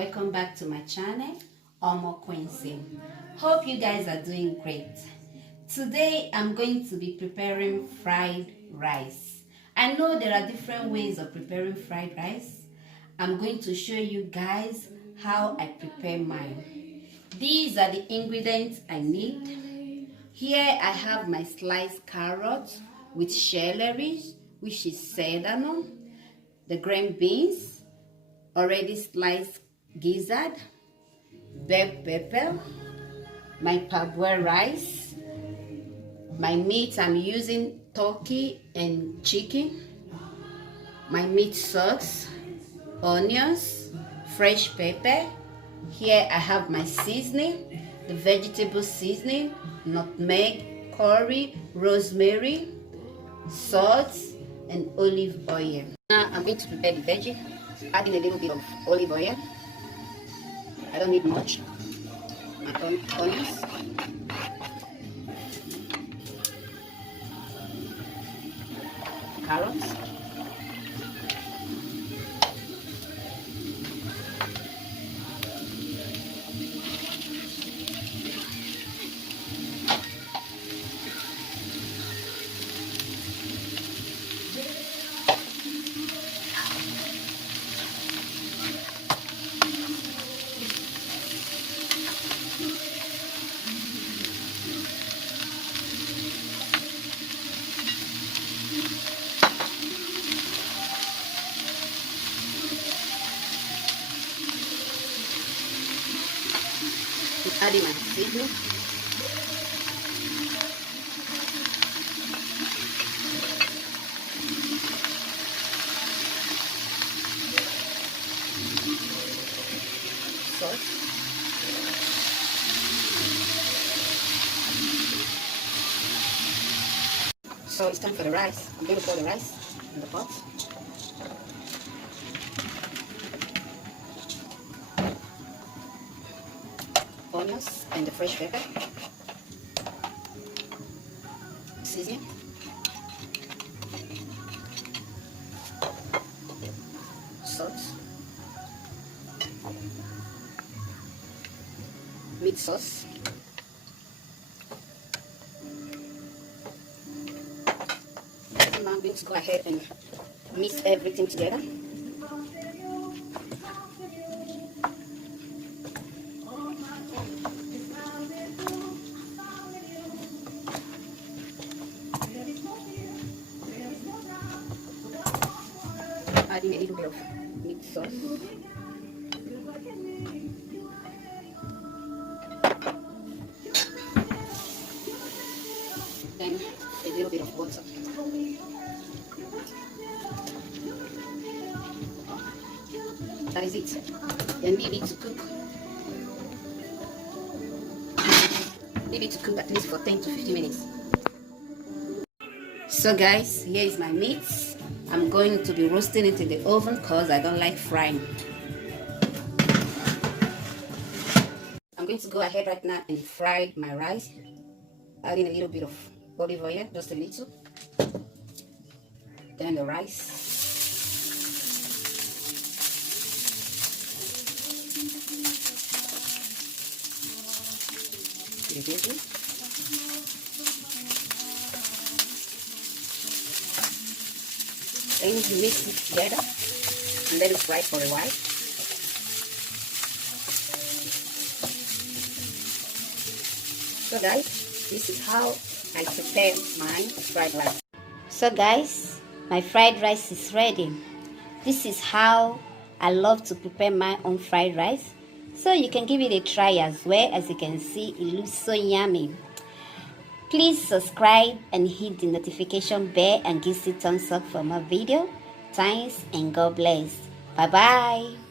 welcome back to my channel, Omo Quincy. Hope you guys are doing great. Today I'm going to be preparing fried rice. I know there are different ways of preparing fried rice. I'm going to show you guys how I prepare mine. These are the ingredients I need. Here I have my sliced carrot with celery, which is cedano, the green beans, already sliced gizzard, bell pepper, my parboil rice, my meat I'm using turkey and chicken, my meat sauce, onions, fresh pepper. Here I have my seasoning, the vegetable seasoning, nutmeg, curry, rosemary, salt, and olive oil. Now I'm going to prepare the veggie, adding a little bit of olive oil. I don't need much. My onions, carrots, adding my seasoning, salt, so it's time for the rice. I'm going to pour the rice in the pot. Onions and the fresh pepper, seasoning, salt, meat sauce, now I'm going to go ahead and mix everything together. Adding a little bit of meat sauce, then a little bit of water. That is it. Then leave it to cook. Leave it to cook at least for 10 to 15 minutes. So guys, here is my meat. I'm going to be roasting it in the oven because I don't like frying. I'm going to go ahead right now and fry my rice, adding a little bit of olive oil, just a little. Then the rice. The gizzard. Then you mix it together and let it fry for a while. So guys, this is how I prepare my fried rice. So guys, my fried rice is ready. This is how I love to prepare my own fried rice. So you can give it a try as well. As you can see, it looks so yummy. Please subscribe and hit the notification bell and give it a thumbs up for more video. Thanks and God bless. Bye bye.